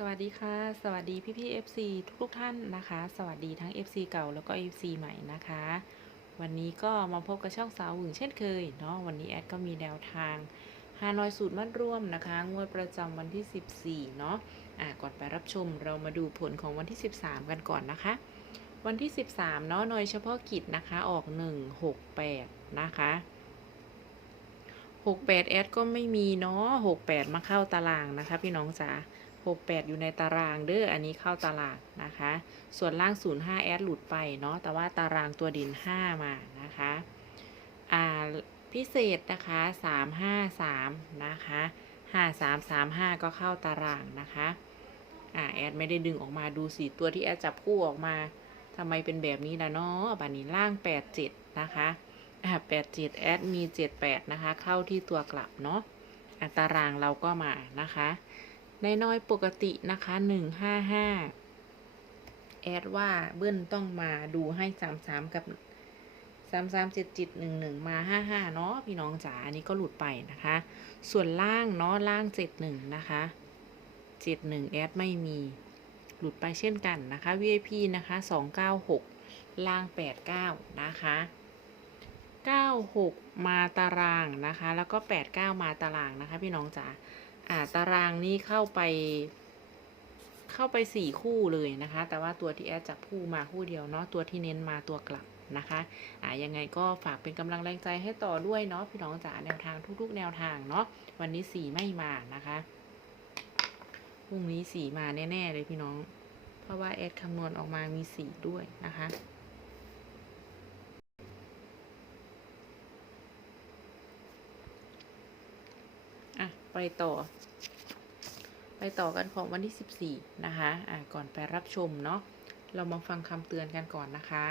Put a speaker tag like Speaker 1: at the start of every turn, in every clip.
Speaker 1: สวัสดีค่ะ สวัสดีพี่พี่ FC ทุกทุกๆท่านนะคะ สวัสดีทั้ง FC เก่าแล้วก็ FC ใหม่นะคะ วันนี้ก็มาพบกับช่องสาวหึงเช่นเคยเนาะวันนี้แอดก็มีแนวทางฮานอยสูตรมัดร่วมนะคะ งวดประจำวันที่ 14 เนาะอะก่อนไปรับชมเรามาดูผลของวันที่ 13 กันก่อนนะคะ วันที่ 13 เนาะหน่วยเฉพาะกิจนะคะออก 168 นะคะ68แอดก็ไม่มีเนาะ68 มาเข้าตารางนะคะ พี่น้องจ๋า 68 อยู่ในตารางเด้ออันนี้เข้าตารางนะคะ ส่วนล่าง 05 แอดหลุดไปเนาะแต่ว่าตารางตัวดิน 5 มานะคะอ่าพิเศษนะคะ 353 นะคะ 5335 ก็เข้าตารางนะคะอ่าแอดไม่ได้ดึงออกมาดูสิตัวที่แอดจับคู่ออกมาทำไมเป็นแบบนี้ล่ะเนาะบัดนี้ล่าง 87 นะคะอ่า87 แอดมี 78 นะคะ เข้าที่ตัวกลับเนาะอ่าตารางเราก็มานะคะ ในน้อยปกตินะคะหนึ่งห้าห้าแอดว่าเบิ้ลต้องมาดูให้สามสามกับสามสามเจ็ดจิตหนึ่งหนึ่งมาห้าห้าเนาะพี่น้องจ๋าอันนี้ก็หลุดไปนะคะ ส่วนล่างเนาะล่างเจ็ดหนึ่งนะคะเจ็ดหนึ่งแอดไม่มีหลุดไปเช่นกันนะคะ VIP นะคะสองเก้าหกล่างแปดเก้านะคะเก้าหกมาตารางนะคะ แล้วก็แปดเก้ามาตารางนะคะ พี่น้องจ๋า อ่าตารางนี้เข้าไป เข้าไปสี่คู่เลยนะคะ แต่ว่าตัวที่แอดจับคู่มาคู่เดียวเนาะตัวที่เน้นมาตัวกลับนะคะอ่ายังไงก็ฝากเป็นกำลังแรงใจให้ต่อด้วยเนาะพี่น้องจ๋าแนวทางทุกๆ แนวทางเนาะวันนี้สี่ไม่มานะคะพรุ่งนี้สี่มาแน่ๆเลยพี่น้อง เพราะว่าแอดคำนวณออกมามีสี่ด้วยนะคะ อะ ไปต่อ ไปต่อกันของวันที่ 14 นะคะอะก่อนไปรับชมเนาะเรามาฟังคำเตือนกันก่อนนะคะ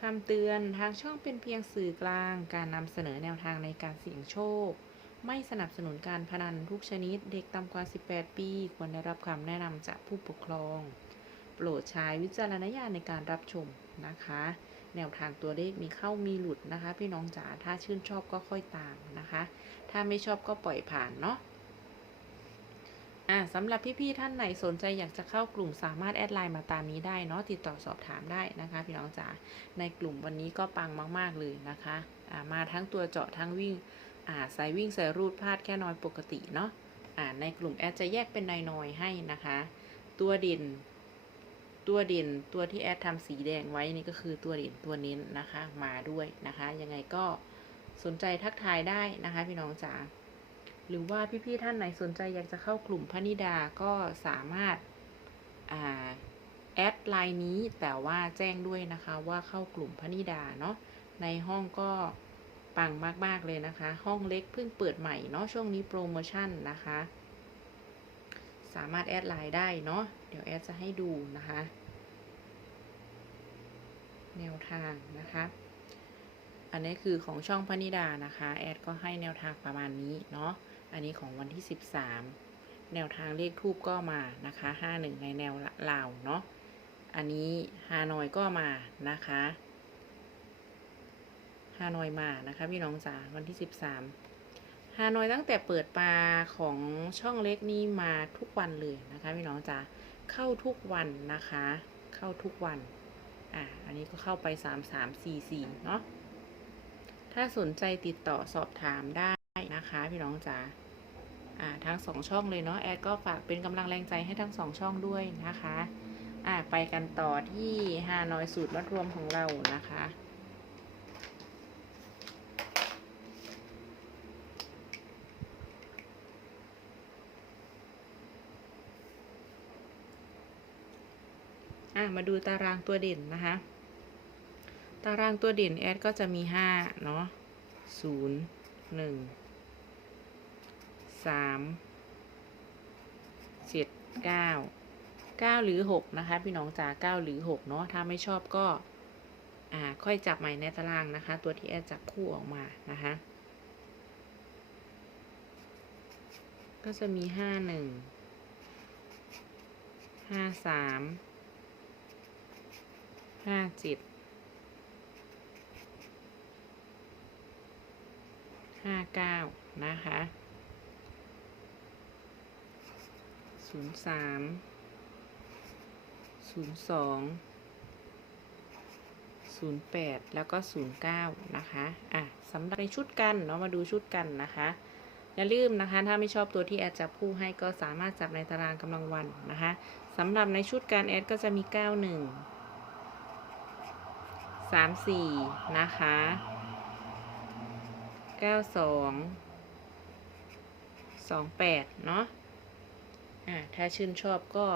Speaker 1: คำเตือนทางช่องเป็นเพียงสื่อกลาง การนำเสนอแนวทางในการเสี่ยงโชค ไม่สนับสนุนการพนันทุกชนิด เด็กต่ำกว่า 18 ปี ควรได้รับคำแนะนำจากผู้ปกครอง โปรดใช้วิจารณญาณในการรับชมนะคะ แนวทางตัวเลขมีเข้ามีหลุดนะคะ พี่น้องจ๋าถ้าชื่นชอบก็ค่อยตามนะคะ ถ้าไม่ชอบก็ปล่อยผ่านเนาะอ่าสำหรับพี่ๆท่านไหนสนใจอยากจะเข้ากลุ่มสามารถแอดไลน์มาตามนี้ได้เนาะติดต่อสอบถามได้นะคะ พี่น้องจ๋าในกลุ่มวันนี้ก็ปังมาก ๆเลยนะคะอ่ามาทั้งตัวเจาะทั้งวิ่งอ่าสายวิ่งสายรูดพลาดแค่น้อยปกติเนาะอ่าในกลุ่มแอดจะแยกเป็นนอยๆให้นะคะ ตัวเด่น ตัวเด่นตัวที่แอดทำสีแดงไว้นี่ก็คือตัวเด่นตัวเน้นนะคะ มาด้วยนะคะ ยังไงก็สนใจทักทายได้นะคะ พี่น้องจ๋าหรือว่าพี่ๆท่านไหนสนใจอยากจะเข้ากลุ่มพนิดาก็สามารถอาแอดไลน์นี้แต่ว่าแจ้งด้วยนะคะว่าเข้ากลุ่มพนิดาเนาะในห้องก็ปังมาก ๆ เลยนะคะ ห้องเล็กเพิ่งเปิดใหม่เนาะช่วงนี้โปรโมชั่นนะคะ สามารถแอดไลน์ได้เนาะเดี๋ยวแอดจะให้ดูนะคะ แนวทางนะคะ อันนี้คือของช่องพนิดานะคะ แอดก็ให้แนวทางประมาณนี้เนาะอันนี้ของวันที่ 13 แนวทางเลขทูบก็มานะคะ51ในแนวลาวเนาะอันนี้ฮานอยก็มานะคะฮานอยมานะคะพี่น้องจ๋าวันที่ 13 ฮานอยตั้งแต่เปิดปลาของช่องเล็กนี้มาทุกวันเลยนะคะพี่น้องจ๋าเข้าทุกวันนะคะ เข้าทุกวันอะอันนี้ก็เข้าไป3 3 4 4เนาะถ้าสนใจติดต่อสอบถามได้นะคะพี่น้องจ๋าอ่าทั้งสองช่องเลยเนาะแอดก็ฝากเป็นกำลังแรงใจให้ทั้งสองช่องด้วยนะคะอ่าไปกันต่อที่ฮานอยสูตรมัดรวมของเรานะคะ อะมาดูตารางตัวเด่นนะคะ ตารางตัวเด่นแอดก็จะมีห้าเนาะศูนย์หนึ่งสามเจ็ดเก้าเก้าหรือหกนะคะ พี่น้องจ๋าเก้าหรือหกเนาะถ้าไม่ชอบก็อ่าค่อยจับใหม่ในตารางนะคะ ตัวที่แอดจับคู่ออกมานะคะก็จะมีห้าหนึ่งห้าสาม ห้าเจ็ดห้าเก้านะคะศูนย์สามศูนย์สอง08แปดแล้วก็09นย์เก้านะคะอะสำหรับในชุดกันเนาะมาดูชุดกันนะคะอย่าลืมนะคะ ถ้าไม่ชอบตัวที่แอดจับคู่ให้ก็สามารถจับในตารางกำลังวันนะคะสำหรับในชุดการแอดก็จะมี 91 34นะคะ92 28เนาะอะถ้าชื่นชอบก็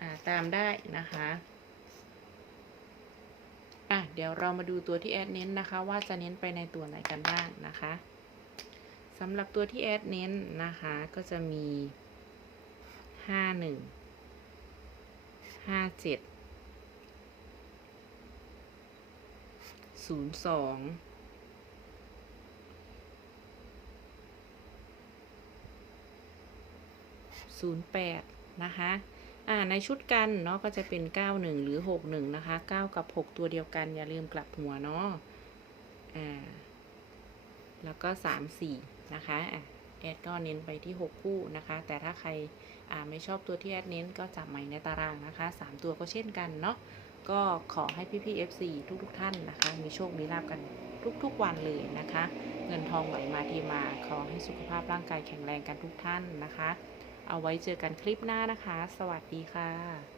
Speaker 1: อ่าตามได้นะคะอะเดี๋ยวเรามาดูตัวที่แอดเน้นนะคะ ว่าจะเน้นไปในตัวไหนกันบ้างนะคะสำหรับตัวที่แอดเน้นนะคะก็จะมีห้าหนึ่งห้าเจ็ด ศูนย์สองศูนย์แปดนะคะอ่าในชุดกันเนาะก็จะเป็น 91 หรือ 61 นะคะ 9 กับ 6 ตัวเดียวกันอย่าลืมกลับหัวเนาะอ่าแล้วก็ 3 4 นะคะอะแอดก็เน้นไปที่ 6 คู่นะคะ แต่ถ้าใครอ่าไม่ชอบตัวที่แอดเน้นก็จับใหม่ในตารางนะคะ 3 ตัวก็เช่นกันเนาะ ก็ขอให้พี่ๆ FC ทุกๆ ท่านนะคะ มีโชค มีลาบกันทุกๆ วันเลยนะคะ เงินทองไหลมาเทมา ขอให้สุขภาพร่างกายแข็งแรงกันทุกท่านนะคะ เอาไว้เจอกันคลิปหน้านะคะ สวัสดีค่ะ